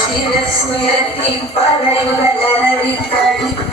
ശിരസ്മുയർത്തി പറയുക ജനവിത്തടിപ്പെടും